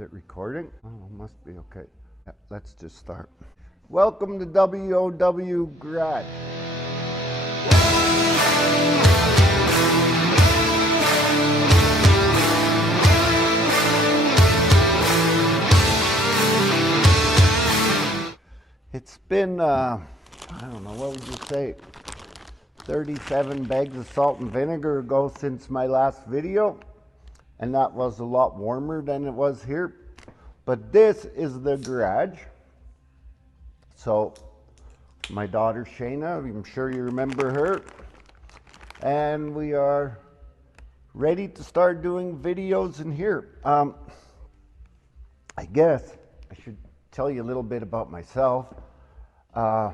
it recording? Oh, must be okay. Yeah, let's just start. Welcome to W.O.W. Garage. It's been, I don't know, what would you say, 37 bags of salt and vinegar ago since my last video. And that was a lot warmer than it was here. But this is the garage. So, my daughter Shayna, I'm sure you remember her. And we are ready to start doing videos in here. I guess I should tell you a little bit about myself. I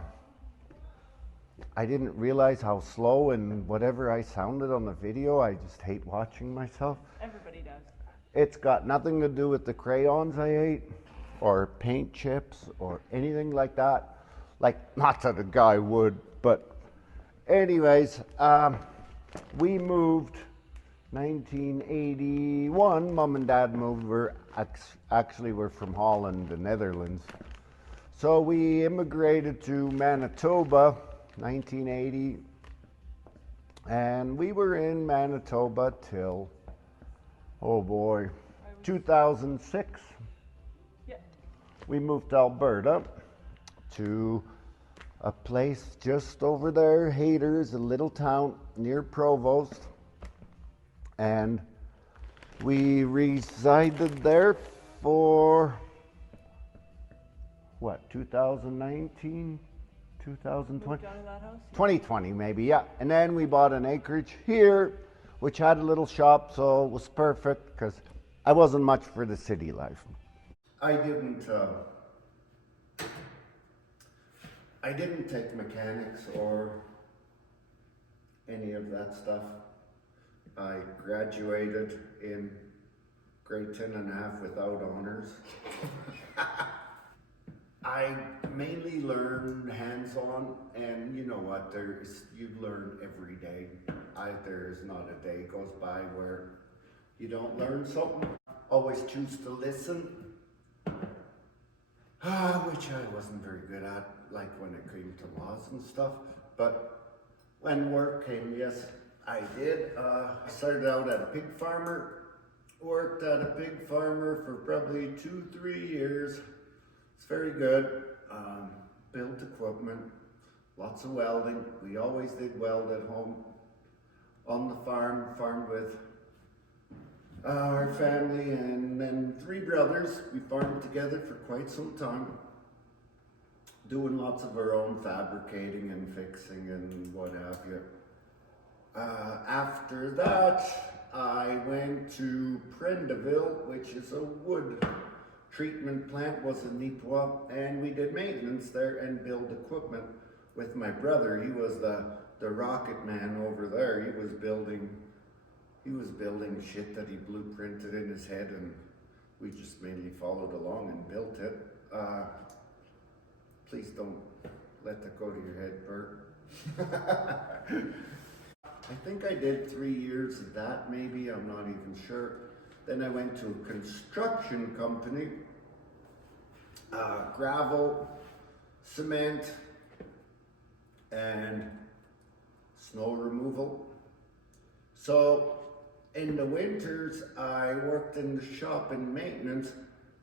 didn't realize how slow and whatever I sounded on the video. I just hate watching myself. Everybody does. It's got nothing to do with the crayons I ate or paint chips or anything like that. Like, not that a guy would, but anyways, we moved 1981. Mom and Dad moved. We're from Holland, the Netherlands. So we immigrated to Manitoba 1980, and we were in Manitoba till, oh boy, 2006. Yeah. We moved to Alberta to a place just over there, Haters, a little town near Provost, and we resided there for what, 2019, 2020? 2020 maybe, yeah. And then we bought an acreage here, which had a little shop, so it was perfect because I wasn't much for the city life. I didn't take mechanics or any of that stuff. I graduated in grade 10 and a half without honors. I mainly learned hands-on, and you know what, you learn every day. There's not a day goes by where you don't learn something. Always choose to listen, which I wasn't very good at, like when it came to laws and stuff. But when work came, yes, I did. I started out at a pig farmer, worked at a pig farmer for probably 2-3 years. It's very good. Built equipment, lots of welding. We always did weld at home. On the farmed with our family and then 3 brothers. We farmed together for quite some time, doing lots of our own fabricating and fixing and what have you. After that, I went to Prendeville, which is a wood treatment plant, was in Nipwa, and we did maintenance there and build equipment with my brother. He was the rocket man over there. He was building shit that he blueprinted in his head, and we just mainly followed along and built it. Please don't let that go to your head, Bert. I think I did 3 years of that, maybe, I'm not even sure. Then I went to a construction company, gravel, cement, and snow removal. So in the winters, I worked in the shop in maintenance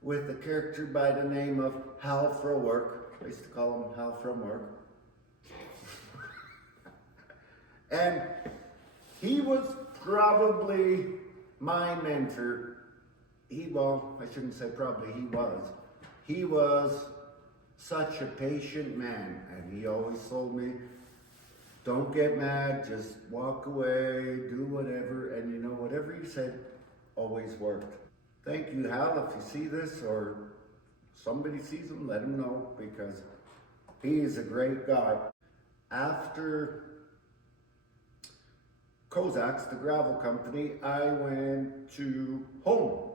with a character by the name of Hal Frowork. I used to call him Hal from work. And he was probably my mentor. I shouldn't say probably, he was such a patient man, and he always told me, don't get mad, just walk away, do whatever, and you know, whatever he said always worked. Thank you, Hal. If you see this or somebody sees him, let him know, because he is a great guy. After Kozak's, the gravel company, I went to home.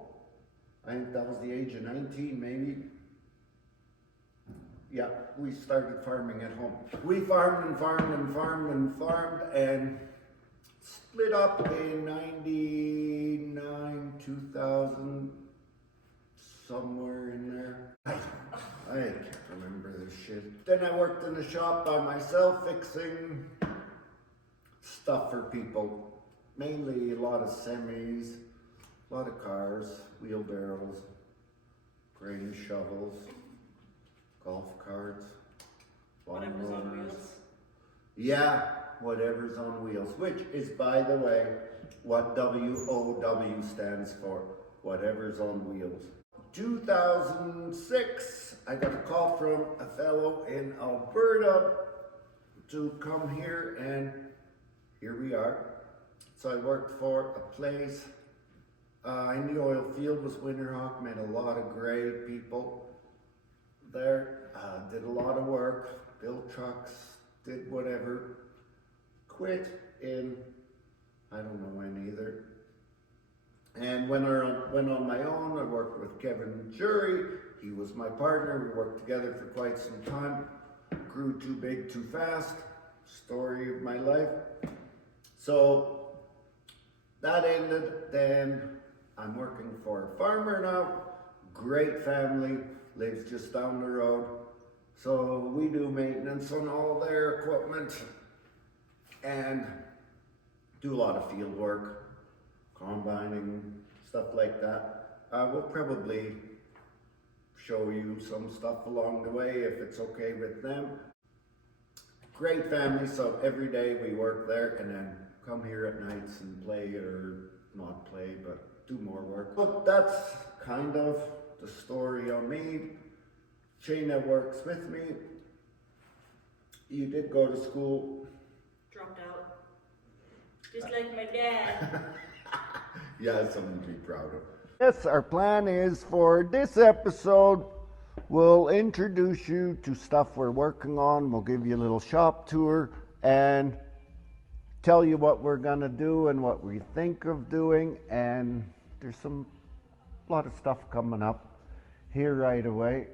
I think that was the age of 19, maybe. Yeah, we started farming at home. We farmed and split up in 99, 2000, somewhere in there. I can't remember this shit. Then I worked in the shop by myself fixing stuff for people. Mainly a lot of semis, a lot of cars, wheelbarrows, grain shovels, golf carts, Whatever's on lawnmowers. wheels. Yeah, whatever's on wheels, which is, by the way, what W.O.W stands for, whatever's on wheels. 2006, I got a call from a fellow in Alberta to come here, and here we are. So I worked for a place in the oil field, was Winterhawk, met a lot of great people there, did a lot of work, built trucks, did whatever, quit in, I don't know when either. And when I went on my own, I worked with Kevin Jury. He was my partner. We worked together for quite some time. Grew too big too fast. Story of my life. So that ended. Then I'm working for a farmer now. Great family. Lives just down the road. So we do maintenance on all their equipment and do a lot of field work, combining, stuff like that. We'll probably show you some stuff along the way if it's okay with them. Great family, so every day we work there and then come here at nights and play, or not play, but do more work. But that's kind of the story on me. Shayna works with me. You did go to school. Dropped out. Just like my dad. Yeah, something to be proud of. Yes, our plan is for this episode, we'll introduce you to stuff we're working on. We'll give you a little shop tour and tell you what we're going to do and what we think of doing. And there's a lot of stuff coming up here right away.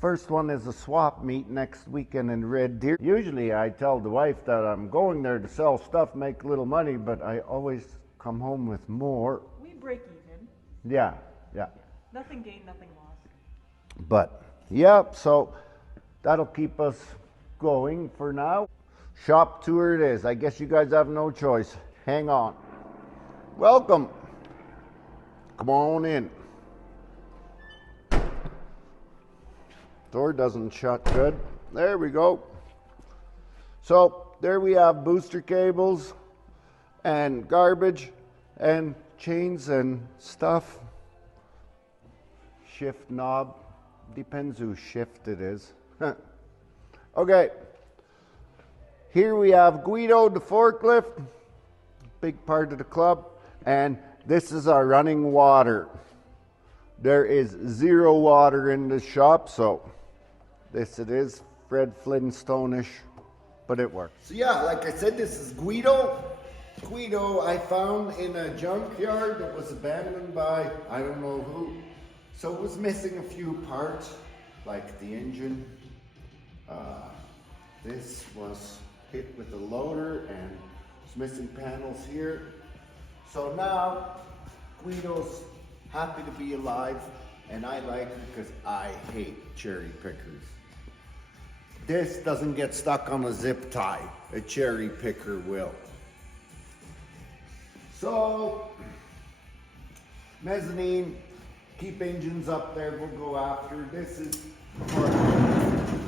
First one is a swap meet next weekend in Red Deer. Usually I tell the wife that I'm going there to sell stuff, make a little money, but I always come home with more. We break even. Yeah. Nothing gained, nothing lost. But, yeah, so that'll keep us going for now. Shop tour it is. I guess you guys have no choice. Hang on. Welcome. Come on in. Door doesn't shut good. There we go. So there we have booster cables and garbage and chains and stuff. Shift knob. Depends whose shift it is. Okay. Here we have Guido, the forklift. Big part of the club. And this is our running water. There is zero water in the shop, so this it is, Fred Flintstone-ish, but it works. So yeah, like I said, this is Guido. Guido I found in a junkyard that was abandoned by I don't know who. So it was missing a few parts, like the engine. This was hit with a loader and it's missing panels here. So now Guido's happy to be alive, and I like it because I hate cherry pickers. This doesn't get stuck on a zip tie. A cherry picker will. So, mezzanine, keep engines up there, we'll go after. This is for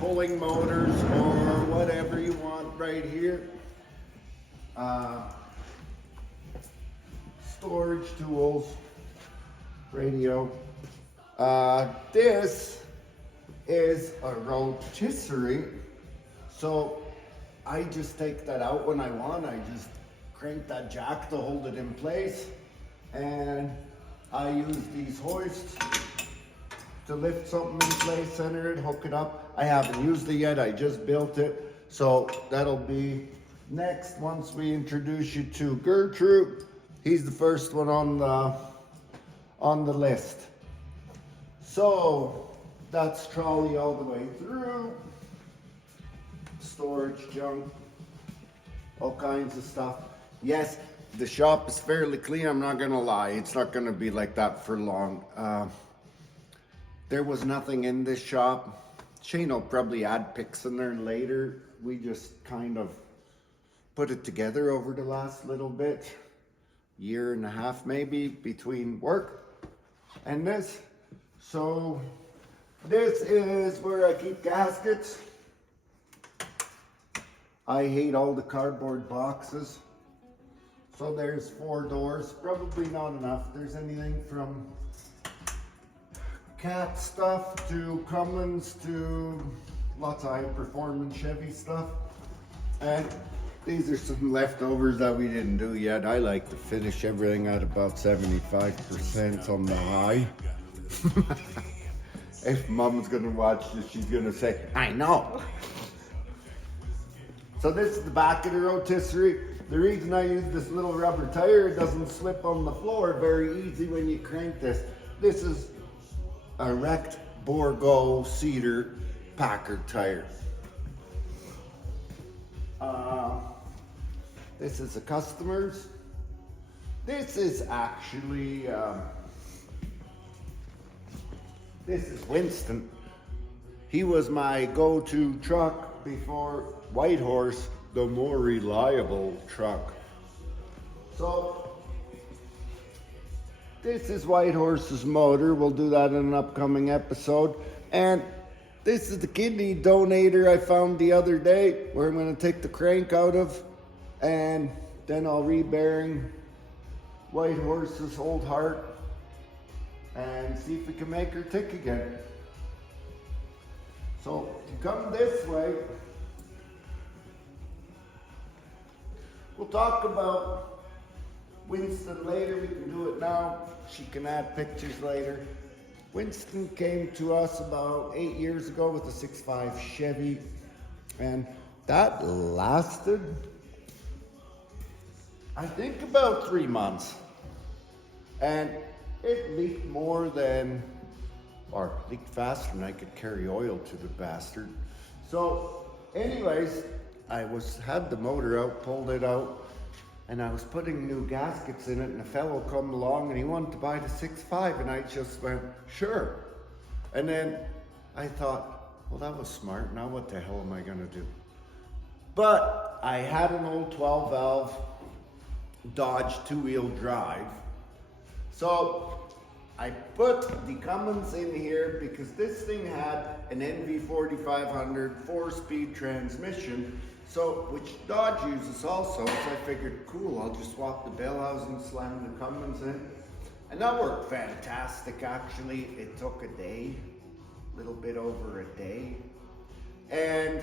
pulling motors or whatever you want right here. Storage tools. Radio. This is a rotisserie, so I just take that out when I want. I just crank that jack to hold it in place, and I use these hoists to lift something in place, center it, hook it up. I haven't used it yet, I just built it, so that'll be next once we introduce you to Gertrude. He's the first one on the list. So that's trolley all the way through. Storage junk, all kinds of stuff. Yes, the shop is fairly clean, I'm not gonna lie. It's not gonna be like that for long. there was nothing in this shop. Shane will probably add pics in there later. We just kind of put it together over the last little bit, year and a half maybe, between work and this. So this is where I keep gaskets. I hate all the cardboard boxes. So there's 4 doors, probably not enough. There's anything from cat stuff to Cummins to lots of high performance Chevy stuff. And these are some leftovers that we didn't do yet. I like to finish everything at about 75% on the high. If Mom's gonna watch this, she's gonna say, I know. So this is the back of the rotisserie. The reason I use this little rubber tire, it doesn't slip on the floor very easy when you crank this. This is a wrecked Borgo cedar Packard tire. This is a customer's. This is actually, this is Winston. He was my go-to truck before Whitehorse, the more reliable truck. So this is Whitehorse's motor. We'll do that in an upcoming episode. And this is the kidney donator I found the other day, where I'm going to take the crank out of, and then I'll re-bearing Whitehorse's old heart and see if we can make her tick again. So if you come this way, we'll talk about Winston later. We can do it now. She can add pictures later. Winston came to us about 8 years ago with a 6.5 Chevy, and that lasted, I think, about 3 months. And it leaked more than, or leaked faster than I could carry oil to the bastard. So anyways, I had the motor out, pulled it out, and I was putting new gaskets in it, and a fellow come along and he wanted to buy the 6.5, and I just went, sure. And then I thought, well, that was smart. Now what the hell am I gonna do? But I had an old 12 valve Dodge 2-wheel drive. So I put the Cummins in here because this thing had an NV4500 4-speed transmission, so which Dodge uses also. So I figured, cool, I'll just swap the bell housing, slam the Cummins in, and that worked fantastic. Actually, it took a day, a little bit over a day, and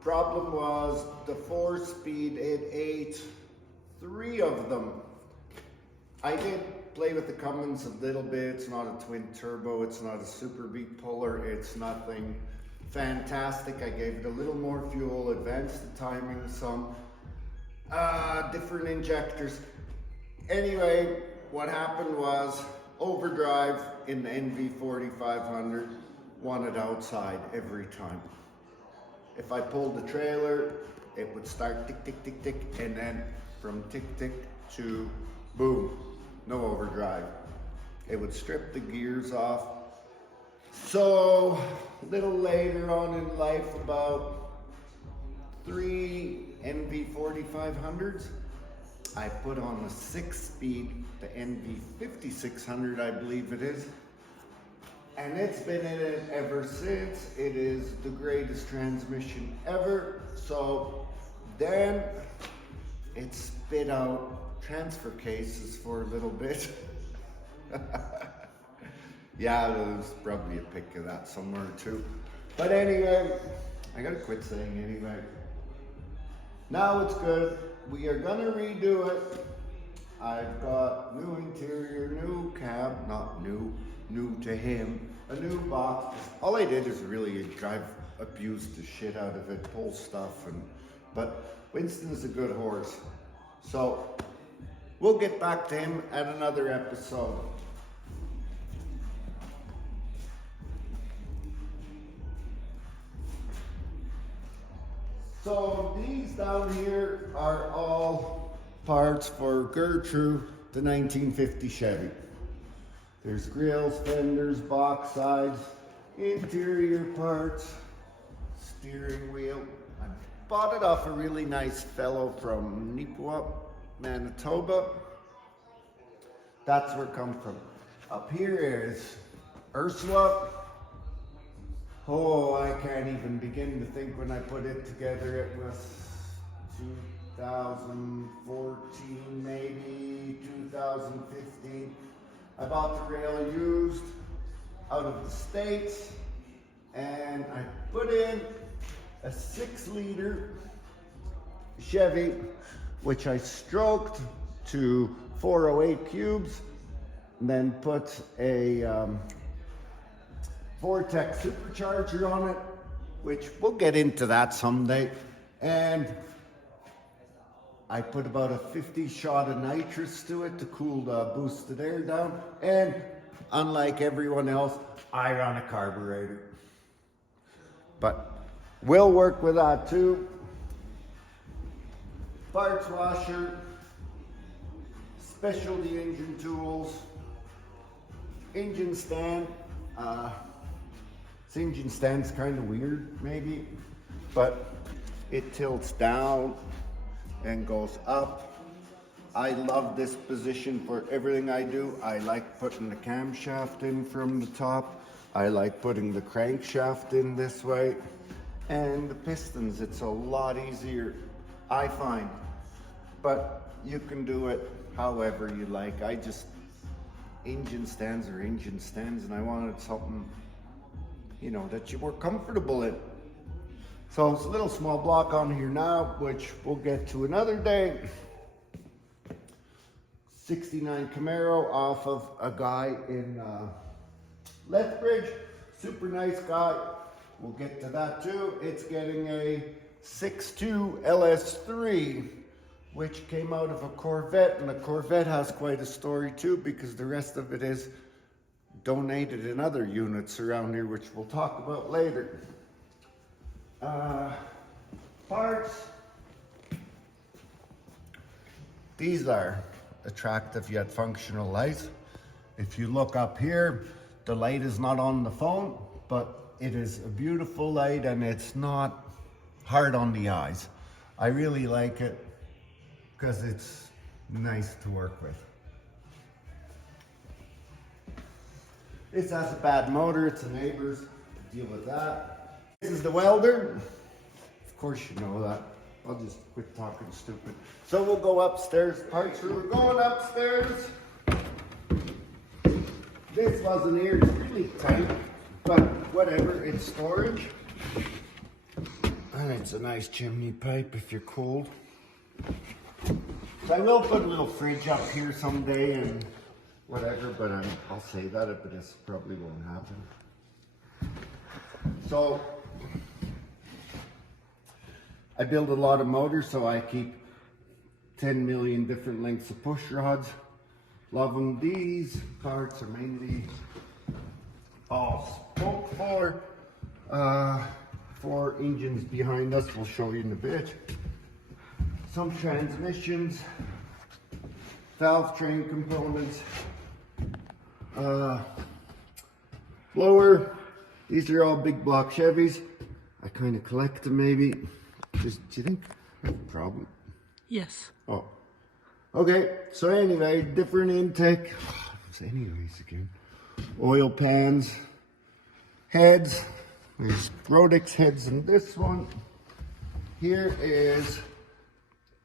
problem was the 4-speed. It ate 3 of them. I did play with the Cummins a little bit. It's not a twin turbo, it's not a super beat puller, it's nothing fantastic. I gave it a little more fuel, advanced the timing some, different injectors. Anyway, what happened was overdrive in the NV4500 wanted outside every time. If I pulled the trailer, it would start tick, tick, tick, tick, and then from tick, tick to boom, no overdrive. It would strip the gears off. So a little later on in life, about 3 NV4500s, I put on a 6-speed, the NV5600, I believe it is. And it's been in it ever since. It is the greatest transmission ever. So then it spit out transfer cases for a little bit. Yeah, there's probably a pic of that somewhere too. But anyway, I gotta quit saying anyway. Now it's good. We are gonna redo it. I've got new interior, new cab, not new to him, a new box. All I did is really drive, abuse the shit out of it, pull stuff, but Winston's a good horse. So we'll get back to him at another episode. So these down here are all parts for Gertrude, the 1950 Chevy. There's grills, fenders, box sides, interior parts, steering wheel. I bought it off a really nice fellow from Nipawin, Manitoba. That's where it comes from. Up here is Ursula. Oh, I can't even begin to think when I put it together. It was 2014, maybe 2015. I bought the rail used out of the States, and I put in a 6-liter Chevy, which I stroked to 408 cubes, and then put a Vortex supercharger on it, which we'll get into that someday. And I put about a 50 shot of nitrous to it to cool the boosted air down. And unlike everyone else, I run a carburetor. But we'll work with that too. Parts washer, specialty engine tools, engine stand. This engine stand's kind of weird, maybe, but it tilts down and goes up. I love this position for everything I do. I like putting the camshaft in from the top. I like putting the crankshaft in this way. And the pistons, it's a lot easier, I find. But you can do it however you like. Engine stands are engine stands, and I wanted something, you know, that you were comfortable in. So it's a little small block on here now, which we'll get to another day. 69 Camaro off of a guy in Lethbridge. Super nice guy. We'll get to that too. It's getting a 6.2 LS3, which came out of a Corvette, and the Corvette has quite a story too, because the rest of it is donated in other units around here, which we'll talk about later. Parts. These are attractive yet functional lights. If you look up here, the light is not on the phone, but it is a beautiful light, and it's not hard on the eyes. I really like it because it's nice to work with. This has a bad motor, it's a neighbor's, deal with that. This is the welder. Of course you know that. I'll just quit talking stupid. So we'll go upstairs. Parts room. We're going upstairs. This wasn't here, it's really tight, but whatever, it's storage. And it's a nice chimney pipe if you're cold. So I will put a little fridge up here someday and whatever, but I'll say that, but this probably won't happen. So I build a lot of motors, so I keep 10 million different lengths of push rods. Love them. These parts are mainly all spoke for engines behind us. We'll show you in a bit. Some transmissions, valve train components, blower. These are all big block Chevys. I kind of collect them maybe. Do you think I have a problem? Yes. Oh. Okay, so anyway, different intake. Anyways again. Oil pans, heads. There's Rodix heads in this one. Here is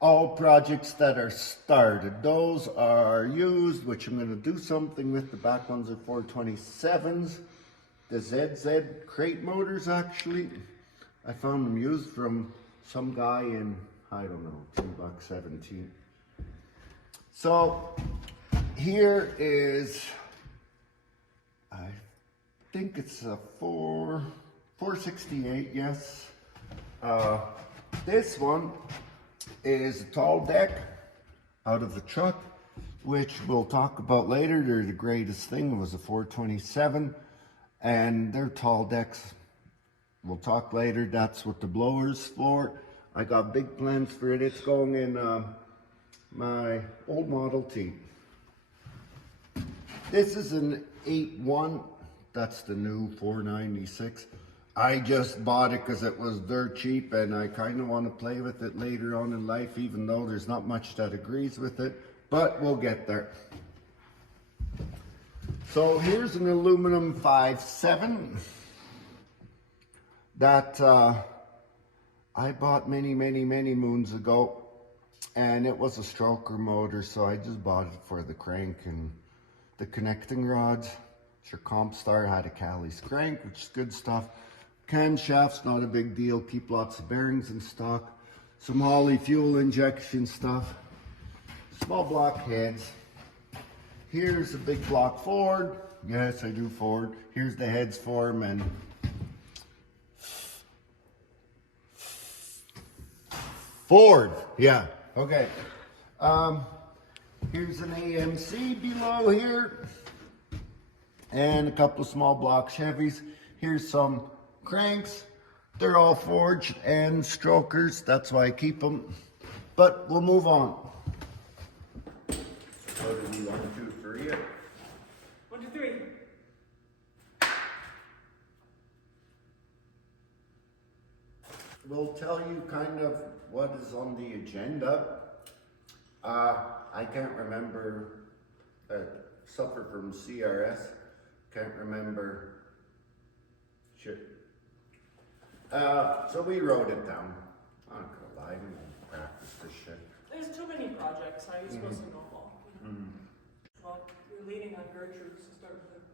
all projects that are started. Those are used, which I'm going to do something with. The back ones are 427s. The ZZ crate motors, actually. I found them used from some guy in, I don't know, $2.17. So here is, I think it's a 468, yes. This one is a tall deck out of the truck, which we'll talk about later. They're the greatest thing. It was a 427, and they're tall decks. We'll talk later. That's what the blower's for. I got big plans for it. It's going in my old Model T. This is an 8.1. That's the new 496. I just bought it because it was dirt cheap, and I kind of want to play with it later on in life, even though there's not much that agrees with it, but we'll get there. So here's an aluminum 5.7 that I bought many moons ago, and it was a stroker motor, so I just bought it for the crank and the connecting rods. It's your Compstar, had a Cali's crank, which is good stuff. Camshaft's not a big deal, keep lots of bearings in stock. Some Holley fuel injection stuff. Small block heads. Here's a big block Ford. Yes, I do Ford. Here's the heads for them, and Ford, yeah, okay. Here's an AMC below here, and a couple of small block Chevys. Here's some cranks. They're all forged and strokers, that's why I keep them. But we'll move on. So do we 1, 2, 3 it? 1, 2, 3. We'll tell you kind of what is on the agenda. I can't remember, suffer from CRS, can't remember shit. So we wrote it down. I'm not gonna lie, I'm gonna practice this shit. There's too many projects. How are you supposed to know all? Well, you're leading on Gertrude's to start with.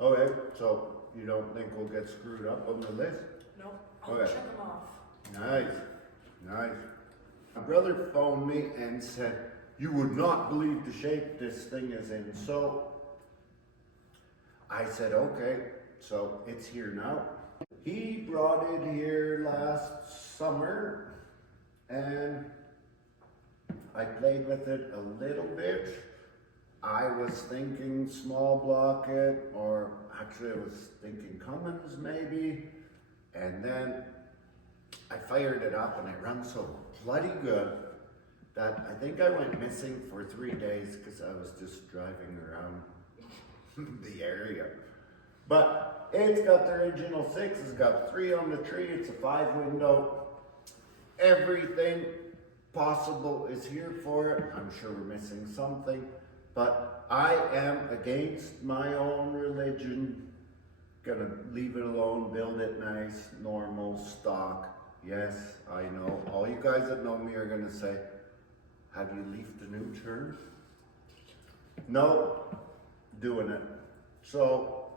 Okay, so you don't think we'll get screwed up on the list? No, I'll Okay. check them off. Nice. My brother phoned me and said, you would not believe the shape this thing is in. So I said, okay, so it's here now. He brought it here last summer, and I played with it a little bit. I was thinking small block it, or actually I was thinking Cummins maybe, and then I fired it up and it runs so bloody good that I think I went missing for 3 days because I was just driving around the area. But it's got the original 6, it's got 3 on the tree, it's a 5 window. Everything possible is here for it. I'm sure we're missing something, but I am against my own religion. Gonna leave it alone, build it nice, normal, stock. Yes, I know. All you guys that know me are gonna say, have you leafed a new turn? No, doing it. So,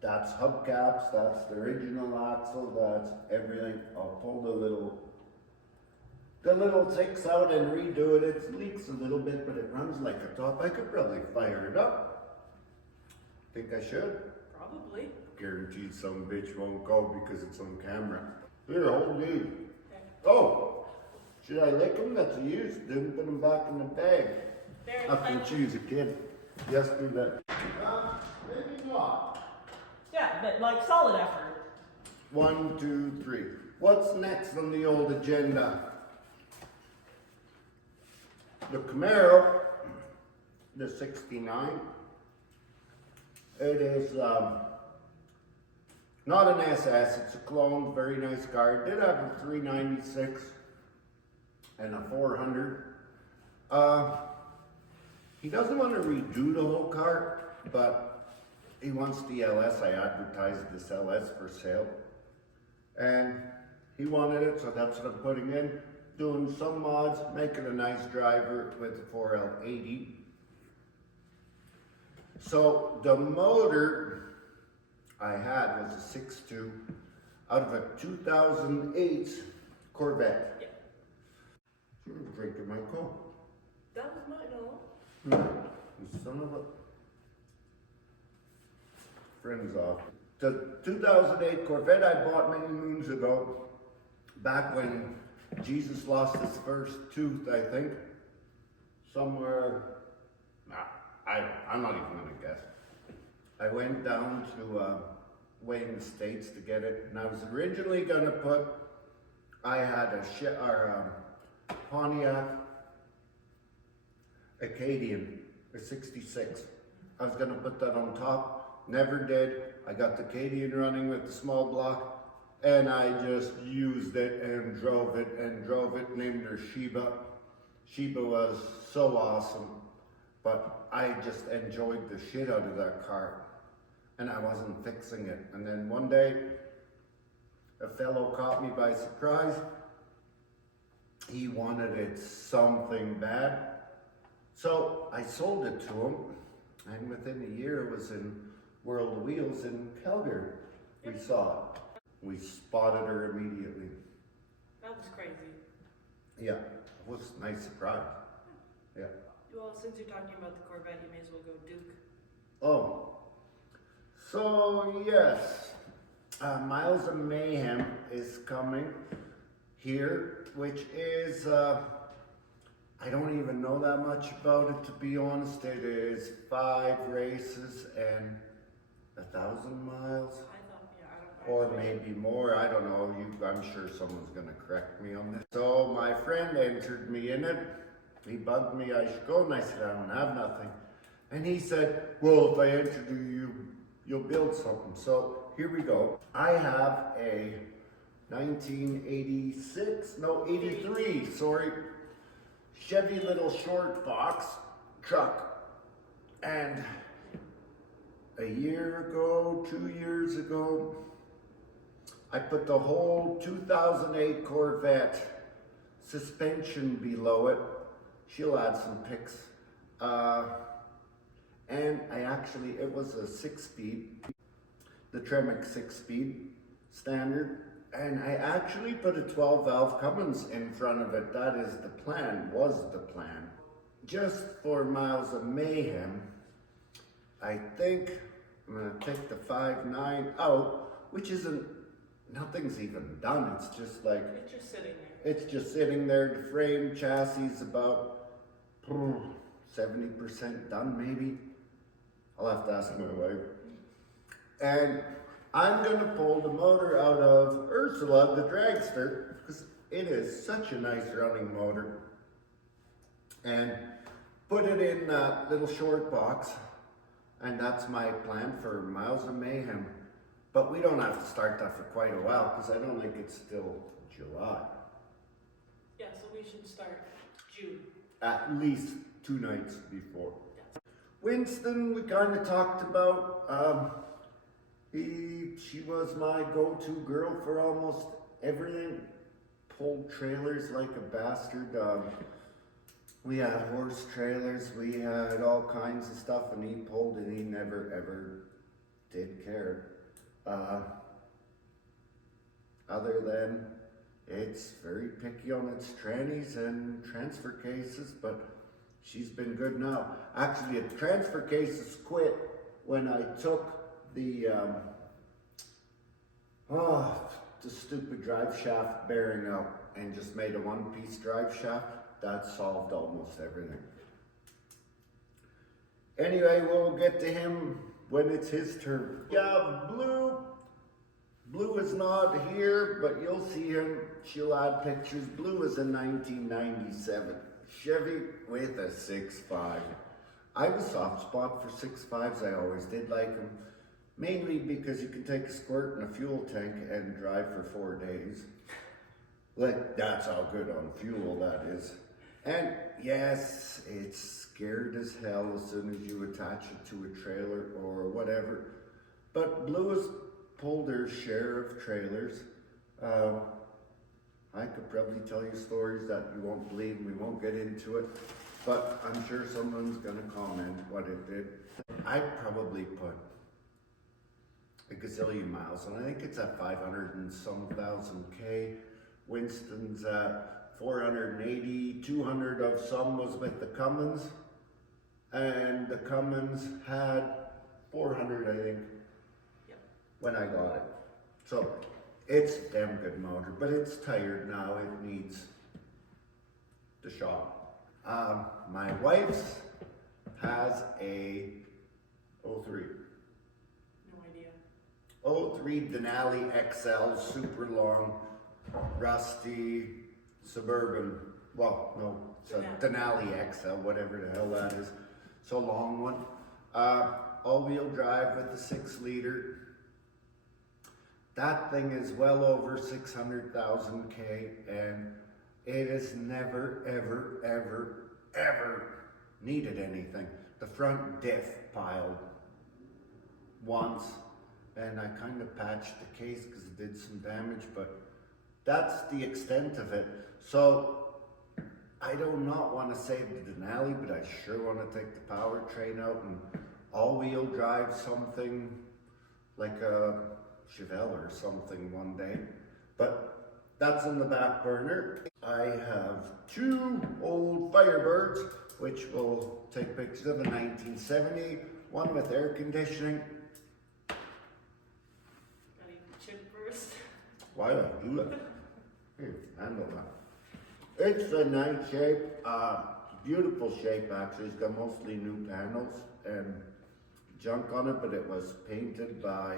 that's hubcaps, that's the original axle, that's everything. I'll pull the little 6 out and redo it. It leaks a little bit, but it runs like a top. I could probably fire it up. Think I should? Probably. Guaranteed some bitch won't go because it's on camera. Here, hold these. Okay. Oh, should I lick them? That's a use. Didn't put them back in the bag. Very I can choose a kid. Yes, do that. Maybe not. Yeah, but like solid effort. 1, 2, 3. What's next on the old agenda? The Camaro, the 69. It is not an SS, it's a clone, very nice car. It did have a 396 and a 400. He doesn't want to redo the whole car, but he wants the LS. I advertised this LS for sale, and he wanted it, so that's what I'm putting in. Doing some mods, making a nice driver with the 4L80. So the motor I had was a 6.2 out of a 2008 Corvette. Yep. You're drinking my Coke. That was my no. You son of a... Friends off. The 2008 Corvette I bought many moons ago, back when Jesus lost his first tooth, I think. Somewhere, I'm not even gonna guess. I went down to way in the States to get it, and I was originally gonna put, I had a Pontiac Acadian, a 66. I was gonna put that on top, never did. I got the Cadian running with the small block, and I just used it and drove it, named her Sheba. Sheba was so awesome, but I just enjoyed the shit out of that car, and I wasn't fixing it. And then one day, a fellow caught me by surprise. He wanted it something bad, so I sold it to him, and within a year it was in World of Wheels in Calgary. We saw it. We spotted her immediately. That was crazy. Yeah, it was a nice surprise. Yeah. Well, since you're talking about the Corvette, you may as well go Duke. Oh, so yes, Miles of Mayhem is coming here, which is, I don't even know that much about it, to be honest. It is 5 races and 1,000 miles. Or maybe more, I don't know. I'm sure someone's gonna correct me on this. So my friend entered me in it. He bugged me I should go, and I said I don't have nothing. And he said, well, if I enter you, you'll build something. So here we go. I have a 83, sorry, Chevy little short box truck. And a year ago, 2 years ago, I put the whole 2008 Corvette suspension below it. She'll add some pics. And it was a 6-speed, the Tremec 6-speed standard. And I actually put a 12-valve Cummins in front of it. That is the plan, was the plan. Just for Miles of Mayhem, I think I'm gonna take the 5.9 out, which nothing's even done. It's just like, It's just sitting there. it's just sitting there. The frame chassis is about 70% done, maybe. I'll have to ask my wife. And I'm gonna pull the motor out of Ursula, the dragster, because it is such a nice running motor, and put it in that little short box. And that's my plan for Miles of Mayhem. But we don't have to start that for quite a while, because I don't think it's still July. Yeah, so we should start June. At least 2 nights before. Yes. Winston, we kind of talked about. She was my go-to girl for almost everything. Pulled trailers like a bastard. We had horse trailers, we had all kinds of stuff, and he pulled, and he never ever did care. Other than it's very picky on its trannies and transfer cases, but she's been good now. Actually, the transfer cases quit when I took the stupid drive shaft bearing out and just made a 1-piece drive shaft. That solved almost everything. Anyway, we'll get to him when it's his turn. Yeah, Blue is not here, but you'll see him. She'll add pictures. Blue is a 1997 Chevy with a 6.5. I have a soft spot for 6.5s. I always did like them. Mainly because you can take a squirt and a fuel tank and drive for 4 days. Like, that's how good on fuel that is. And yes, it's scared as hell as soon as you attach it to a trailer or whatever. But Blue has pulled her share of trailers. I could probably tell you stories that you won't believe. We won't get into it. But I'm sure someone's gonna comment what it did. I'd probably put a gazillion miles, and I think it's at 500 and some thousand K. Winston's at 480, 200 of some was with the Cummins, and the Cummins had 400, I think, when I got it. So it's a damn good motor, but it's tired now. It needs the shop. My wife's has a 03. No idea. 03 Denali XL, super long, rusty, suburban, well, no, it's a Denali XL, whatever the hell that is. So long one. All-wheel drive with a 6-liter. That thing is well over 600,000 K, and it has never, ever, ever, ever needed anything. The front diff piled once, and I kind of patched the case because it did some damage, but that's the extent of it. So I do not want to save the Denali, but I sure want to take the powertrain out and all-wheel drive something like a Chevelle or something one day. But that's in the back burner. I have 2 old Firebirds, which we'll take pictures of, in 1970, one with air conditioning. Any chip first? Why do I do that? Here, handle that. It's a nice shape, beautiful shape actually. It's got mostly new panels and junk on it, but it was painted by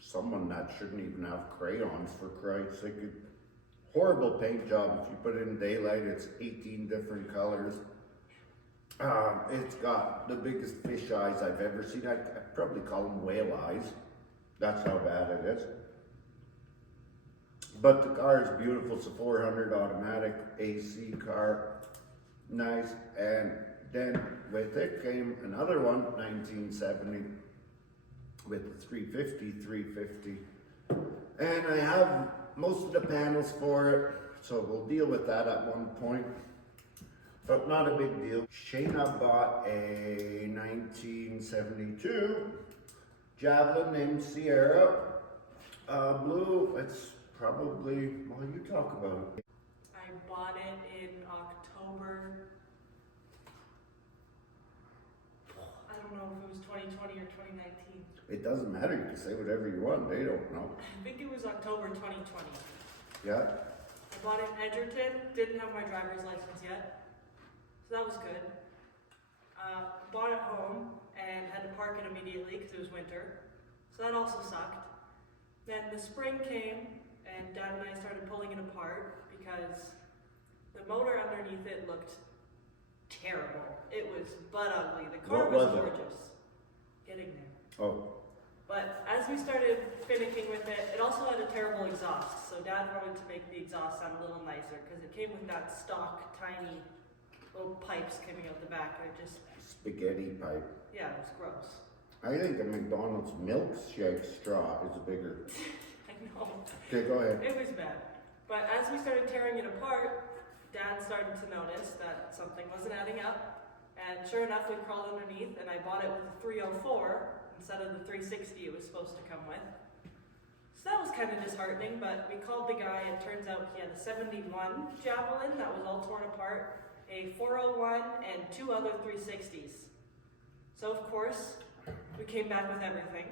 someone that shouldn't even have crayons, for Christ's sake. Horrible paint job. If you put it in daylight, it's 18 different colors. It's got the biggest fish eyes I've ever seen. I'd probably call them whale eyes. That's how bad it is. But the car is beautiful. It's a 400 automatic AC car. Nice. And then with it came another one, 1970, with the 350. And I have most of the panels for it, so we'll deal with that at one point. But not a big deal. Shayna bought a 1972 Javelin named Sierra. Blue, it's probably, well, you talk about it. I bought it in October. I don't know if it was 2020 or 2019. It doesn't matter, you can say whatever you want, they don't know. I think it was October 2020. Yeah? I bought it in Edgerton, didn't have my driver's license yet, so that was good. Bought it home and had to park it immediately because it was winter, so that also sucked. Then the spring came and Dad and I started pulling it apart because the motor underneath it looked terrible. It was butt ugly. The car What was was it? gorgeous. Getting there. Oh, But as we started finicking with it, it also had a terrible exhaust. So Dad wanted to make the exhaust sound a little nicer because it came with that stock, tiny little pipes coming out the back, and it just, spaghetti pipe. yeah, it was gross. I think a McDonald's milkshake straw is bigger. I know. Okay, go ahead. It was bad. But as we started tearing it apart, Dad started to notice that something wasn't adding up. And sure enough, we crawled underneath, and I bought it with a 304 instead of the 360 it was supposed to come with. So that was kind of disheartening, but we called the guy. It turns out he had a 71 Javelin that was all torn apart, a 401, and 2 other 360s. So of course, we came back with everything.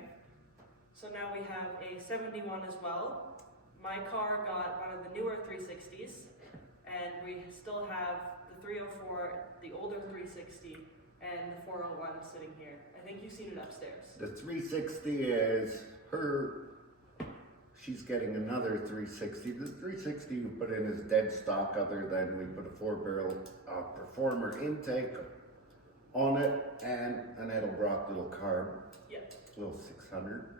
So now we have a 71 as well. My car got one of the newer 360s, and we still have the 304, the older 360, and the 401 sitting here. I think you've seen it upstairs. The 360 is her, she's getting another 360. The 360 you put in is dead stock, other than we put a 4-barrel Performer intake on it and an Edelbrock little carb. Yeah. Little 600.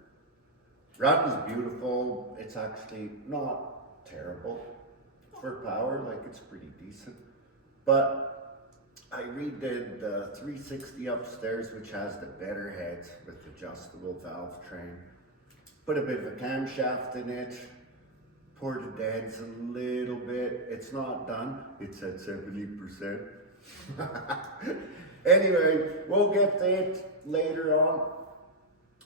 Runs beautiful. It's actually not terrible for power, like it's pretty decent. But I redid the 360 upstairs, which has the better heads with adjustable valve train. Put a bit of a camshaft in it, ported the heads a little bit. It's not done, it's at 70%. Anyway, we'll get to it later on.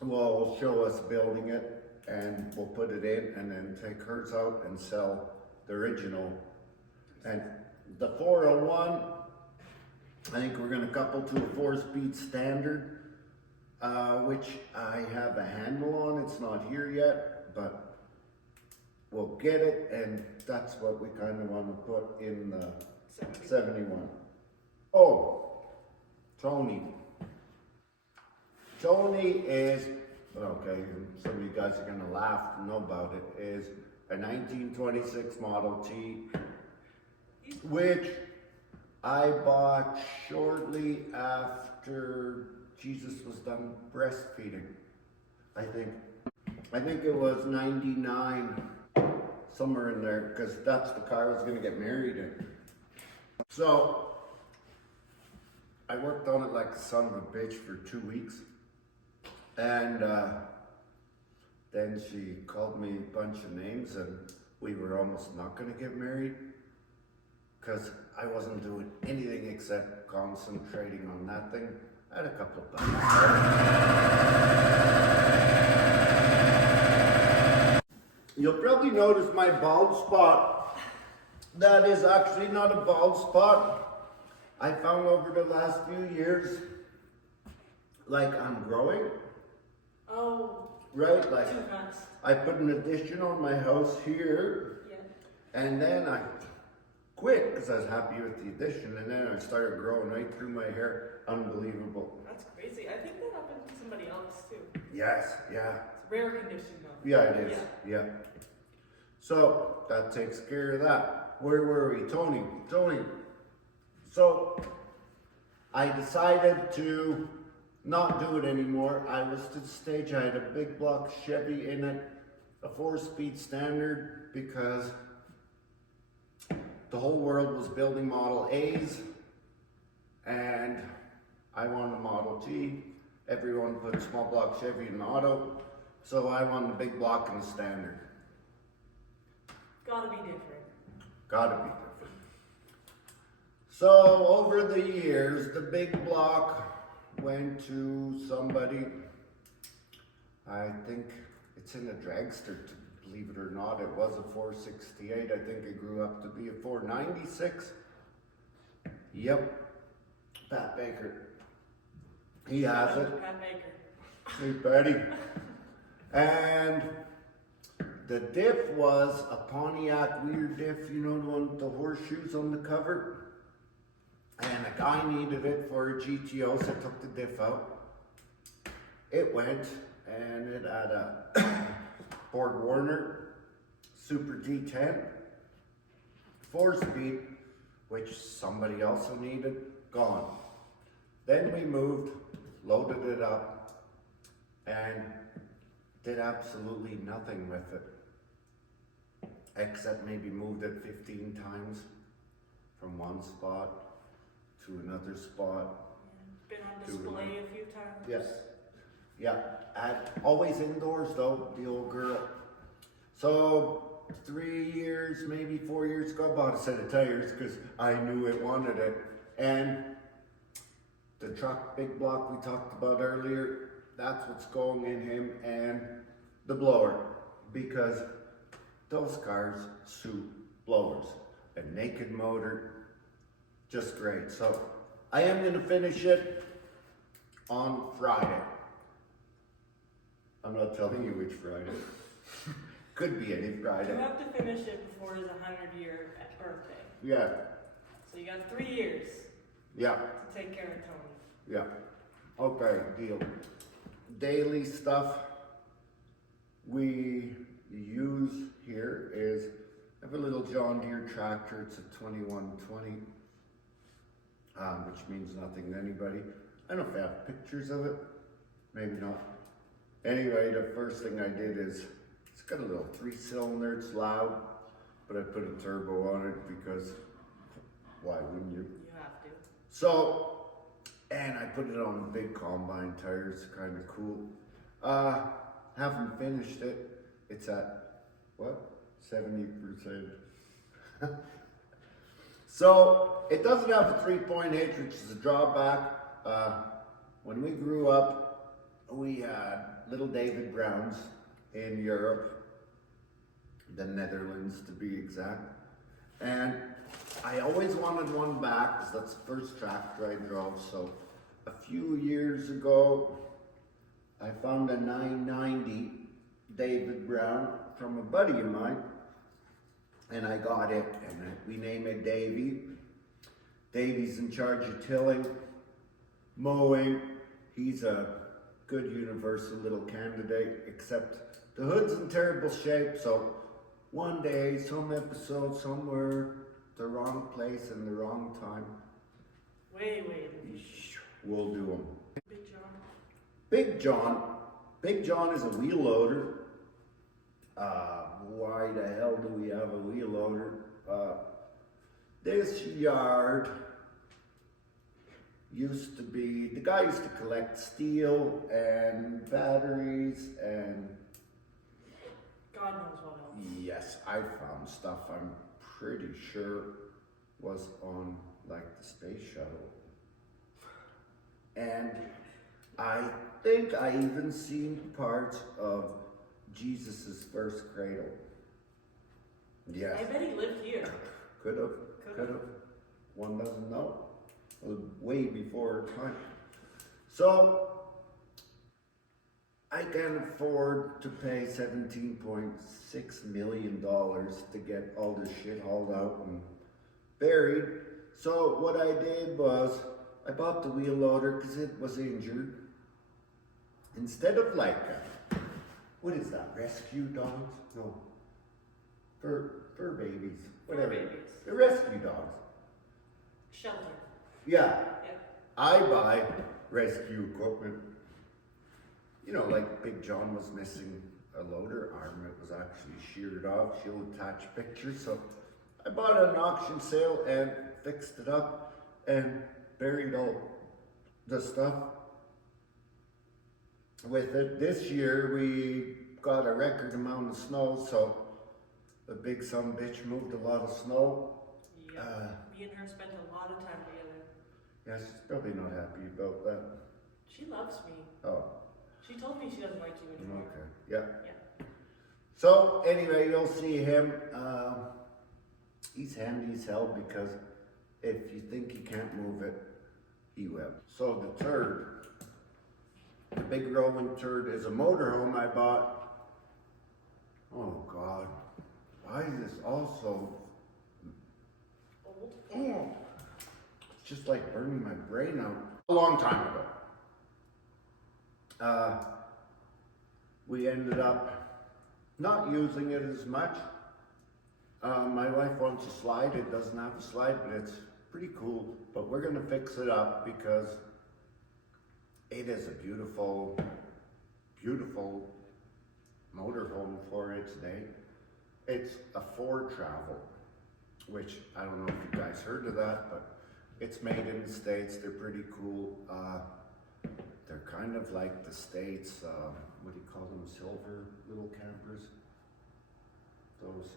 Will show us building it, and we'll put it in and then take hers out and sell the original. And the 401, I think we're going to couple to a 4-speed standard, which I have a handle on. It's not here yet, but we'll get it, and that's what we kind of want to put in the 71. Oh, Tony is, okay, some of you guys are going to laugh and know about it, is a 1926 Model T, which I bought shortly after Jesus was done breastfeeding, I think. I think it was 99, somewhere in there, because that's the car I was gonna get married in. So, I worked on it like a son of a bitch for 2 weeks. And then she called me a bunch of names and we were almost not gonna get married. Because I wasn't doing anything except concentrating on that thing. I had a couple of bugs. You'll probably notice my bald spot. That is actually not a bald spot. I found over the last few years, like I'm growing. Oh. Right? Like Too fast. I put an addition on my house here. Yeah. And then I quit because I was happy with the addition, and then I started growing right through my hair. Unbelievable. That's crazy. I think that happened to somebody else too. Yes, yeah. It's a rare condition though. Yeah, it is. Yeah. So that takes care of that. Where were we? Tony. So I decided to not do it anymore. I was to the stage, I had a big block Chevy in it, a 4-speed standard, because the whole world was building Model A's, and I wanted a Model T. Everyone put small block Chevy in auto, so I wanted the big block and the standard. Gotta be different. Gotta be different. So over the years, the big block went to somebody. I think it's in a dragster, believe it or not. It was a 468. I think it grew up to be a 496. Yep. Pat Baker. He has it. Pat Baker. Hey, Patty. And the diff was a Pontiac weird diff, you know, the one with the horseshoes on the cover. And a guy needed it for a GTO, so I took the diff out. It went, and it had a Ford Warner Super D10, 4-speed, which somebody also needed, gone. Then we moved, loaded it up, and did absolutely nothing with it. Except maybe moved it 15 times from one spot to another spot. Been on display a few times. Yes. Yeah. Always indoors though, the old girl. So 3 years, maybe 4 years ago, I bought a set of tires because I knew it wanted it. And the truck, big block we talked about earlier, that's what's going in him, and the blower, because those cars suit blowers. A naked motor, just great. So I am going to finish it on Friday. I'm not telling you which Friday. Could be any Friday. You have to finish it before his 100-year birthday. Yeah. So you got 3 years Yeah. to take care of Tony. Yeah. Okay, deal. Daily stuff we use here is, I have a little John Deere tractor. It's a 2120, which means nothing to anybody. I don't know if I have pictures of it. Maybe not. Anyway, the first thing I did is, it's got a little 3-cylinder, it's loud, but I put a turbo on it because why wouldn't you? You have to. So, and I put it on big combine tires, kind of cool. Haven't finished it. It's at, what, 70%. So, it doesn't have a 3-point-H, which is a drawback. When we grew up, we had little David Browns in Europe, the Netherlands to be exact. And I always wanted one back because that's the first tractor I drove. So a few years ago, I found a 990 David Brown from a buddy of mine, and I got it, and we name it Davey. Davey's in charge of tilling, mowing. He's a good universal little candidate, except the hood's in terrible shape, so one day, some episode, somewhere, the wrong place and the wrong time, Way in the future. We'll do them. Big John. Big John. Big John is a wheel loader. Why the hell do we have a wheel loader? This yard used to be, the guy used to collect steel and batteries and God knows what else. yes, I found stuff I'm pretty sure was on like the space shuttle. And I think I even seen parts of Jesus's first cradle. Yes. I bet he lived here. Could have. One doesn't know. It was way before her time. So, I can afford to pay $17.6 million to get all this shit hauled out and buried. So, what I did was, I bought the wheel loader because it was injured. Instead of like, what is that, rescue dogs? No. Fur babies. Whatever. Babies. The rescue dogs. Shelter. Yeah. Yeah. I buy rescue equipment. You know, like Big John was missing a loader arm. It was actually sheared off. She'll attach pictures. So I bought it at an auction sale and fixed it up and buried all the stuff with it. This year we got a record amount of snow, so the big son bitch moved a lot of snow. Yeah. Me and her spent a lot of time together. Yeah, she's probably not happy about that. She loves me. Oh, She told me she doesn't like you anymore. okay, yeah. Yeah. So anyway, you'll see him. He's handy as hell because if you think he can't move it, he will. So the turd, the big rolling turd, is a motorhome I bought. Oh God, why is this also? Old. Oh, it's just like burning my brain out. A long time ago. We ended up not using it as much. My wife wants a slide. It doesn't have a slide, but it's pretty cool. But we're gonna fix it up because it is a beautiful, beautiful motorhome for its day. It's a Ford Travel, which I don't know if you guys heard of that, but it's made in the States. They're pretty cool. They're kind of like the States, what do you call them, silver little campers? Those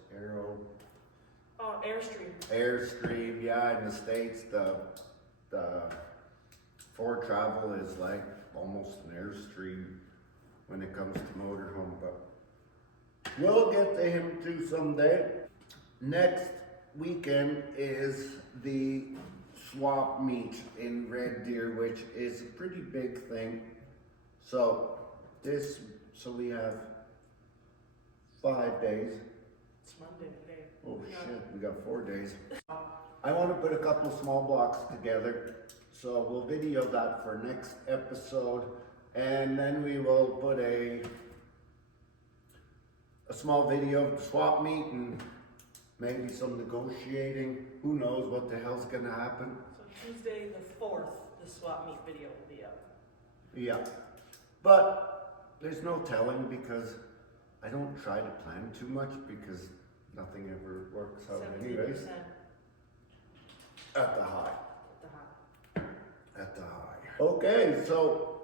Oh, Airstream. Airstream, yeah, in the States, the Ford Travel is like almost an Airstream when it comes to motorhome, but we'll get to him too someday. Next weekend is the swap meet in Red Deer, which is a pretty big thing. So we have 5 days. It's Monday today. Oh shit, we got 4 days. I want to put a couple small blocks together, so we'll video that for next episode, and then we will put a small video of the swap meet and maybe some negotiating. Who knows what the hell's gonna happen? So Tuesday the 4th, the swap meet video will be up. Yeah, but there's no telling because I don't try to plan too much because nothing ever works out anyways. 70% At the high. at the high. At the high. Okay, so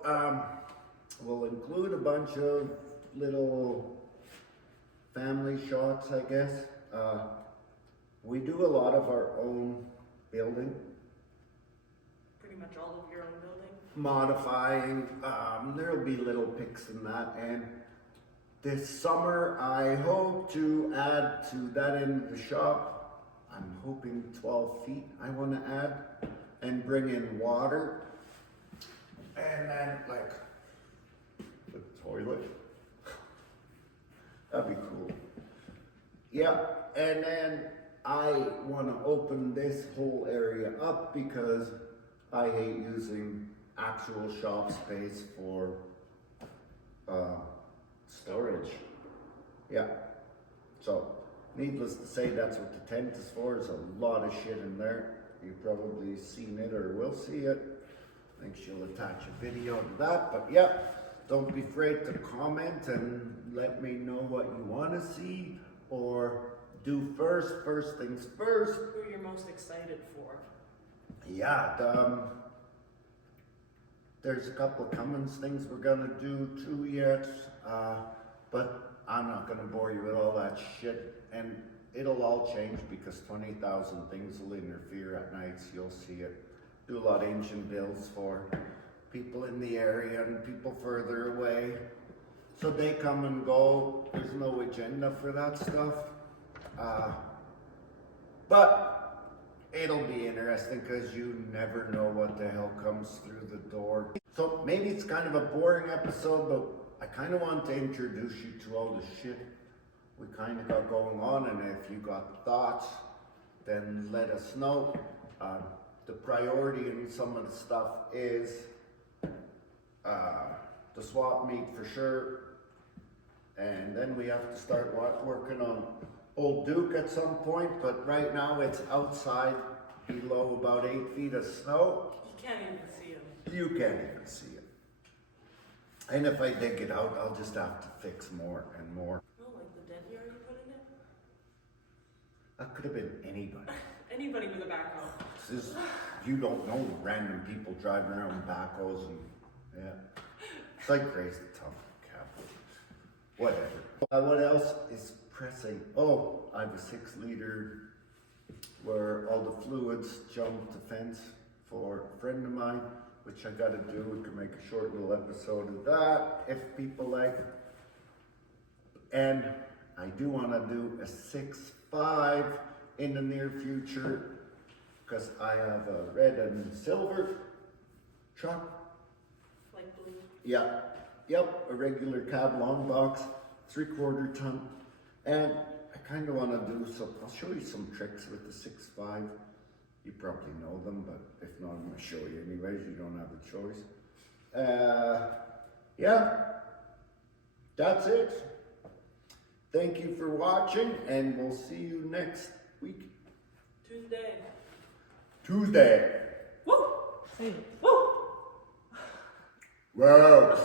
we'll include a bunch of little family shots, I guess. We do a lot of our own building, Pretty much all of your own building. modifying. There'll be little pics in that, and this summer I hope to add to that in the shop. I'm hoping 12 feet I want to add and bring in water, and then like the toilet. That'd be cool. Yeah, and then I want to open this whole area up because I hate using actual shop space for storage. Yeah, so needless to say, that's what the tent is for. There's a lot of shit in there. You've probably seen it or will see it. I think she'll attach a video to that. But yeah, don't be afraid to comment and let me know what you want to see or do first. First things first. Who you're most excited for? Yeah, there's a couple of Cummins things we're gonna do too yet, but I'm not gonna bore you with all that shit, and it'll all change because 20,000 things will interfere at nights. You'll see it. Do a lot of engine builds for people in the area and people further away, so they come and go. There's no agenda for that stuff, but it'll be interesting because you never know what the hell comes through the door. So maybe it's kind of a boring episode, but I kind of want to introduce you to all the shit we kind of got going on, and if you got thoughts, then let us know. The priority in some of the stuff is the swap meet for sure, and then we have to start working on Old Duke at some point, but right now it's outside below about 8 feet of snow. You can't even see him. You can't even see it. And if I dig it out, I'll just have to fix more and more. Oh, like the dent you already put in it? That could have been anybody. Anybody with a backhoe. This is, you don't know random people driving around with backhoes and, yeah. It's like crazy tough cap. Whatever. What else is pressing? Oh, I have a 6-liter where all the fluids jumped the fence for a friend of mine, which I gotta do. We can make a short little episode of that if people like. And I do want to do a 6.5 in the near future because I have a red and silver truck. Like blue. Yeah, yep, a regular cab long box, 3/4 ton. And I kind of want to do, so I'll show you some tricks with the 6.5. You probably know them, but if not, I'm going to show you anyways. You don't have a choice. Yeah, that's it. Thank you for watching, and we'll see you next week. Tuesday. Woo! Woo! Whoa!